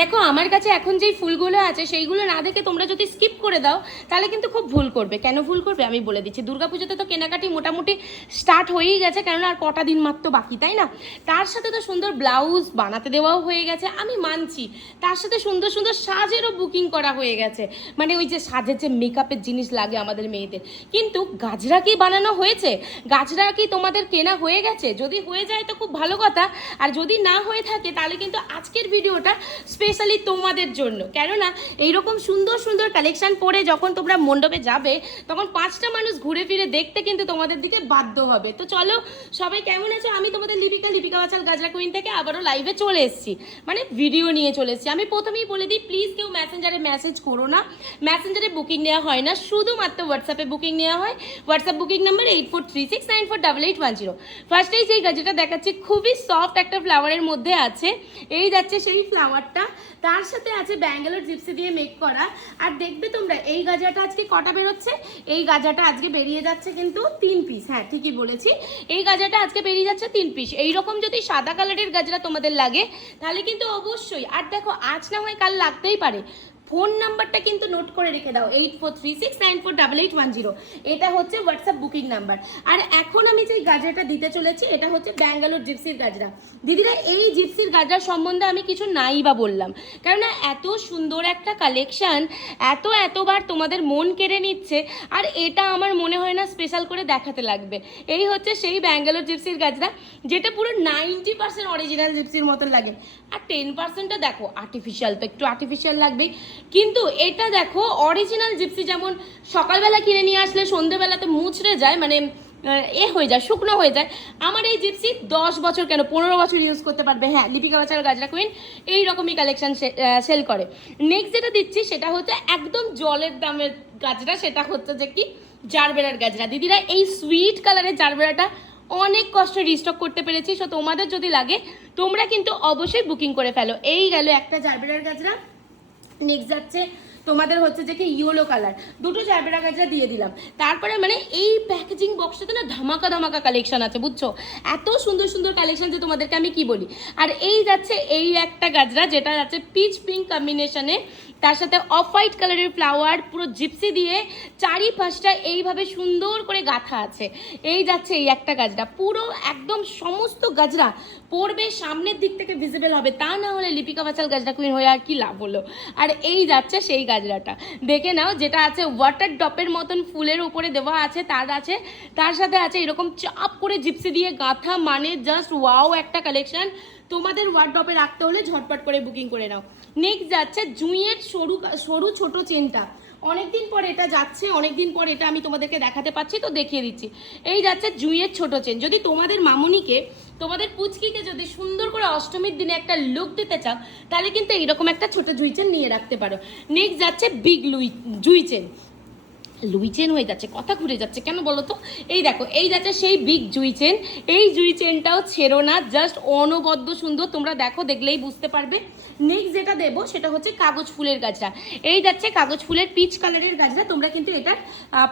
দেখো আমার কাছে এখন যেই ফুলগুলো আছে সেইগুলো না দেখে তোমরা যদি স্কিপ করে দাও তাহলে কিন্তু খুব ভুল করবে। কেন ভুল করবে আমি বলে দিচ্ছি। দুর্গাপুজোতে তো কেনাকাটি মোটামুটি স্টার্ট হয়েই গেছে, কেননা আর কটা দিন মাত্র বাকি, তাই না? তার সাথে তো সুন্দর ব্লাউজ বানাতে দেওয়াও হয়ে গেছে, আমি মানছি। তার সাথে সুন্দর সুন্দর সাজেরও বুকিং করা হয়ে গেছে, মানে ওই যে সাজের যে মেকআপের জিনিস লাগে আমাদের মেয়েদের। কিন্তু গাজরা কি বানানো হয়েছে? গাজরা কি তোমাদের কেনা হয়ে গেছে? যদি হয়ে যায় তো খুব ভালো কথা, আর যদি না হয়ে থাকে তাহলে কিন্তু আজকের ভিডিওটা স্পেশালি তোমাদের জন্য। কেননা এইরকম সুন্দর সুন্দর কালেকশন পরে যখন তোমরা মণ্ডপে যাবে তখন 5টা মানুষ ঘুরে ফিরে দেখতে কিন্তু তোমাদের দিকে বাধ্য হবে। তো চলো, সবাই কেমন আছো? আমি তোমাদের লিপিকা বাচাল গাজরা কুইন থেকে আবারও লাইভে চলে এসেছি, মানে ভিডিও নিয়ে চলে এসেছি। আমি প্রথমেই বলে দিই, প্লিজ কেউ মেসেঞ্জারে মেসেজ করো না। মেসেঞ্জারে বুকিং নেওয়া হয় না, শুধুমাত্র হোয়াটসঅ্যাপে বুকিং নেওয়া হয়। WhatsApp booking number 8436948810। ফার্স্টেই যেই গাজরাটা দেখাচ্ছি খুবই সফট একটা ফ্লাওয়ারের মধ্যে আছে, এই যাচ্ছে সেই ফ্লাওয়ারটা। তার সাথে আছে ব্যাঙ্গালোর জিপসি দিয়ে মেক করা। আর দেখবে তোমরা এই গাজাটা আজকে কটা বেরোচ্ছে? এই গাজাটা আজকে বেরিয়ে যাচ্ছে কিন্তু 3 পিস। হ্যাঁ ঠিকই বলেছি, এই গাজাটা আজকে বেরিয়ে যাচ্ছে 3 পিস। এইরকম যদি সাদা কালারের গাজরা তোমাদের লাগে তাহলে কিন্তু অবশ্যই, আর দেখো আজ না হয় কাল লাগতেই পারে, ফোন নাম্বারটা কিন্তু নোট করে রেখে দাও, 8436948810। এটা হচ্ছে হোয়াটসঅ্যাপ বুকিং নাম্বার। আর এখন আমি যে গাজরাটা দিতে চলেছি এটা হচ্ছে ব্যাঙ্গালোর জিপসির গাজরা। দিদিরা এই জিপসির গাজরার সম্বন্ধে আমি কিছু নাই বা বললাম, কেননা এত সুন্দর একটা কালেকশন, এতবার তোমাদের মন কেড়ে নিচ্ছে, আর এটা আমার মনে হয় না স্পেশাল করে দেখাতে লাগবে। এই হচ্ছে সেই ব্যাঙ্গালোর জিপসির গাজরা, যেটা পুরো 90% অরিজিনাল জিপসির মতন লাগে, আর 10%টা দেখো আর্টিফিশিয়াল, তো একটু আর্টিফিশিয়াল লাগবেই। কিন্তু এটা দেখো অরিজিনাল জিপসি, যেমন সকালবেলা কিনে নিয়ে আসলে সন্ধ্যেবেলাতে মুচড়ে যায়, মানে হয়ে যায়, শুকনো হয়ে যায়। আমার এই জিপসি 10 বছর কেন 15 বছর ইউজ করতে পারবে। হ্যাঁ, লিপিকা বাচার গাজরা কুইন এইরকমই কালেকশন সেল করে। নেক্সট যেটা দিচ্ছি সেটা হচ্ছে একদম জলের দামের গাজরা, সেটা হচ্ছে যে কি জারবেরার গাজরা। দিদিরা এই সুইট কালারের জারবেরাটা অনেক কষ্টে রিস্টক করতে পেরেছি, সো তোমাদের যদি লাগে তোমরা কিন্তু অবশ্যই বুকিং করে ফেলো। এই গেল একটা জারবেরার গাজরা। নেক্সট যাচ্ছে তোমাদের হচ্ছে যে কি ইয়েলো কালার, দুটো জারবেরা গাজরা দিয়ে দিলাম। তারপরে মানে এই প্যাকেজিং বক্সটাতে না ধামাকা কালেকশন আছে, বুঝছো? এত সুন্দর সুন্দর কালেকশন যে তোমাদেরকে আমি কি বলি। আর এই যাচ্ছে এই একটা গাজরা, যেটা যাচ্ছে পিচ পিঙ্ক কম্বিনেশনে, তার সাথে অফ হোয়াইট কালারের ফ্লাওয়ার, পুরো জিপসি দিয়ে চারিপাশটা এইভাবে সুন্দর করে গাঁথা আছে। এই যাচ্ছে এই একটা গাজরা, পুরো একদম সমস্ত গাজরা পড়বে সামনের দিক থেকে ভিজিবল হবে, তা না হলে লিপিকা বাচাল গাজরা কুইন হয়ে আর কি লাভ হলো। আর এই যাচ্ছে সেই গাজরাটা, দেখে নাও, যেটা আছে ওয়াটার ড্রপের মতন ফুলের উপরে দেওয়া আছে, তার সাথে আছে এরকম চাপ করে জিপসি দিয়ে গাঁথা, মানে জাস্ট ওয়াও একটা কালেকশন। তোমাদের ওয়ার্ড্রপে রাখতে হলে ঝটপট করে বুকিং করে নাও। নেক্সট যাচ্ছে জুঁইয়ের সরু ছোট চেনটা, অনেকদিন পর এটা যাচ্ছে, অনেকদিন পর এটা আমি তোমাদেরকে দেখাতে পাচ্ছি, তো দেখিয়ে দিচ্ছি। এই যাচ্ছে জুঁইয়ের ছোট চেন। যদি তোমাদের মামুনিকে, তোমাদের পুচকিকে যদি সুন্দর করে অষ্টমীর দিনে একটা লুক দিতে চাও তাহলে কিন্তু এইরকম একটা ছোট জুঁই চেন নিয়ে রাখতে পারো। নেক্সট যাচ্ছে বিগ জুঁই চেন, লুই চেন হয়ে যাচ্ছে, কথা ঘুরে যাচ্ছে কেন বলো তো? এই দেখো এই যাচ্ছে সেই বিগ জুই চেন। এই জুই চেনটাও ছেড়ো না, জাস্ট অনবদ্য সুন্দর, তোমরা দেখো, দেখলেই বুঝতে পারবে। নেক্সট যেটা দেবো সেটা হচ্ছে কাগজ ফুলের গাজরা। এই যাচ্ছে কাগজ ফুলের পিচ কালারের গাজরা। তোমরা কিন্তু এটার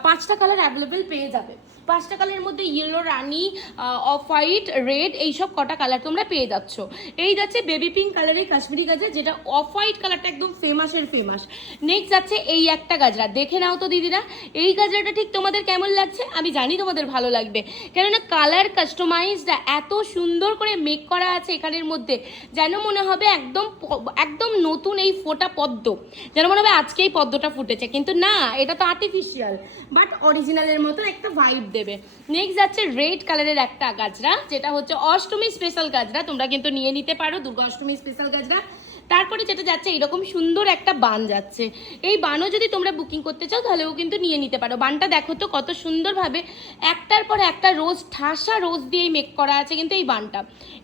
5টা কালার অ্যাভেলেবেল পেয়ে যাবে। 5টা কালারের মধ্যে ইয়েলো, রানি, অফ হোয়াইট, রেড, এইসব কটা কালার তোমরা পেয়ে যাচ্ছ। এই যাচ্ছে বেবি পিঙ্ক কালারের কাশ্মীরি গাজরা, যেটা অফ হোয়াইট কালারটা একদম ফেমাস। নেক্সট যাচ্ছে এই একটা গাজরা, দেখে নাও তো দিদিরা এই গাজরাটা ঠিক তোমাদের কেমন লাগছে। আমি জানি তোমাদের ভালো লাগবে, কেননা কালার কাস্টমাইজড এত সুন্দর করে মেক করা আছে এখানের মধ্যে, যেন মনে হবে একদম নতুন এই ফোটা পদ্ম, যেন মনে হবে আজকেই পদ্মটা ফুটেছে, কিন্তু না, এটা তো আর্টিফিশিয়াল, বাট অরিজিনালের মতো একটা ভাইব দেবে। নেক্সট যাচ্ছে রেড কালারের একটা গাজরা, যেটা হচ্ছে অষ্টমী স্পেশাল গাজরা, তোমরা কিন্তু নিয়ে নিতে পারো, দুর্গা অষ্টমী স্পেশাল গাজরা। তারপরে যেটা যাচ্ছে এরকম সুন্দর একটা বান যাচ্ছে, এই বানও যদি তোমরা বুকিং করতে চাও তাহলেও কিন্তু নিয়ে নিতে পারো। বানটা দেখো তো কত সুন্দরভাবে একটার পর একটা রোজ, ঠাসা রোজ দিয়েই মেক করা আছে কিন্তু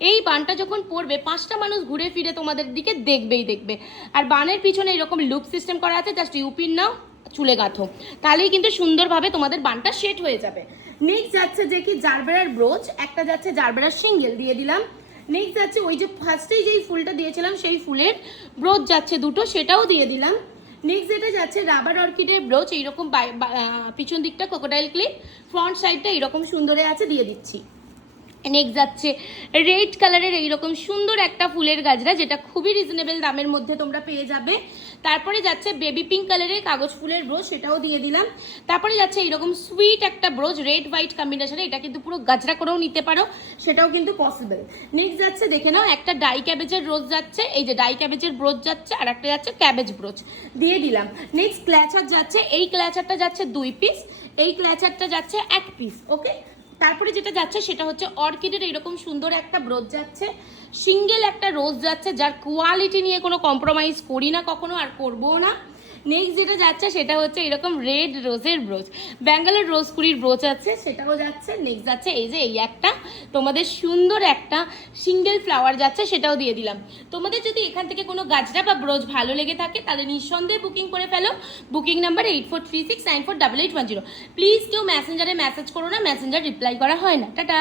এই বানটা যখন পরবে 5টা মানুষ ঘুরে ফিরে তোমাদের দিকে দেখবে। আর বানের পিছনে এরকম লুপ সিস্টেম করা আছে, জাস্ট ইউপিন নাও, চুলে গাঁথো, তাহলেই কিন্তু সুন্দরভাবে তোমাদের বানটা সেট হয়ে যাবে। নেক্সট যাচ্ছে যে কি জারবেরার ব্রোচ, একটা যাচ্ছে জারবেরার সিঙ্গেল দিয়ে দিলাম। নেক্সট যাচ্ছে ওই যে ফার্স্টেই যেই ফুলটা দিয়েছিলাম সেই ফুলের ব্রোচ যাচ্ছে দুটো, সেটাও দিয়ে দিলাম। নেক্সট যেটা যাচ্ছে রাবার অর্কিডের ব্রোচ, এইরকম পিছন দিকটা ক্রোকোডাইল ক্লিপ, ফ্রন্ট সাইডটা এরকম সুন্দরে আছে, দিয়ে দিচ্ছি। নেক্সট যাচ্ছে রেড কালারের এইরকম সুন্দর একটা ফুলের গাজরা, যেটা খুবই রিজনেবল দামের মধ্যে তোমরা পেয়ে যাবে। তারপরে যাচ্ছে বেবি পিঙ্ক কালারের কাগজ ফুলের ব্রোচ, সেটাও দিয়ে দিলাম। তারপরে যাচ্ছে এইরকম সুইট একটা ব্রোচ রেড হোয়াইট কম্বিনেশনে, এটা কিন্তু পুরো গাজরা করেও নিতে পারো, সেটাও কিন্তু পসিবল। নেক্সট যাচ্ছে দেখে নাও একটা ডাই ক্যাবেজের রোজ যাচ্ছে, এই যে ডাই ক্যাবেজের ব্রোচ যাচ্ছে, আর একটা যাচ্ছে ক্যাবেজ ব্রোচ দিয়ে দিলাম। নেক্সট ক্ল্যাচার যাচ্ছে, এই ক্ল্যাচারটা যাচ্ছে 2 পিস, এই ক্ল্যাচারটা যাচ্ছে 1 পিস। ওকে, তারপরে যেটা যাচ্ছে সেটা হচ্ছে অর্কিডের এরকম সুন্দর একটা ব্রোচ যাচ্ছে, সিঙ্গেল একটা রোজ যাচ্ছে, যার কোয়ালিটি নিয়ে কোনো কম্প্রোমাইজ করি না কখনো, আর করবো না। নেক্সট যেটা যাচ্ছে সেটা হচ্ছে এরকম রেড রোজের ব্রোচ, ব্যাঙ্গালোর রোজ কুড়ির ব্রোচ আছে, সেটাও যাচ্ছে। নেক্সট যাচ্ছে এই যে এই একটা তোমাদের সুন্দর একটা সিঙ্গেল ফ্লাওয়ার যাচ্ছে, সেটাও দিয়ে দিলাম। তোমাদের যদি এখান থেকে কোনো গাজরা বা ব্রোচ ভালো লেগে থাকে তাহলে নিঃসন্দেহে বুকিং করে ফেলো। Booking number 8436948810। প্লিজ কেউ মেসেঞ্জারে মেসেজ করো না, মেসেঞ্জার রিপ্লাই করা হয় না। টাটা।